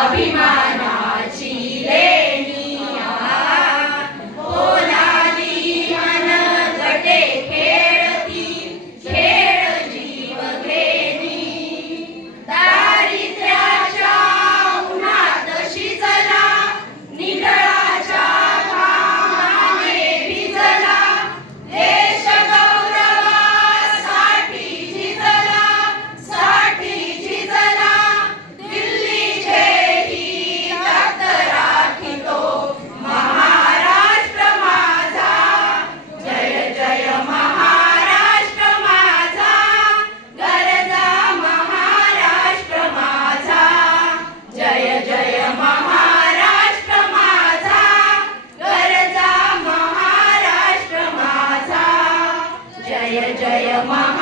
ಅಭಿಮಾನ जय जय महा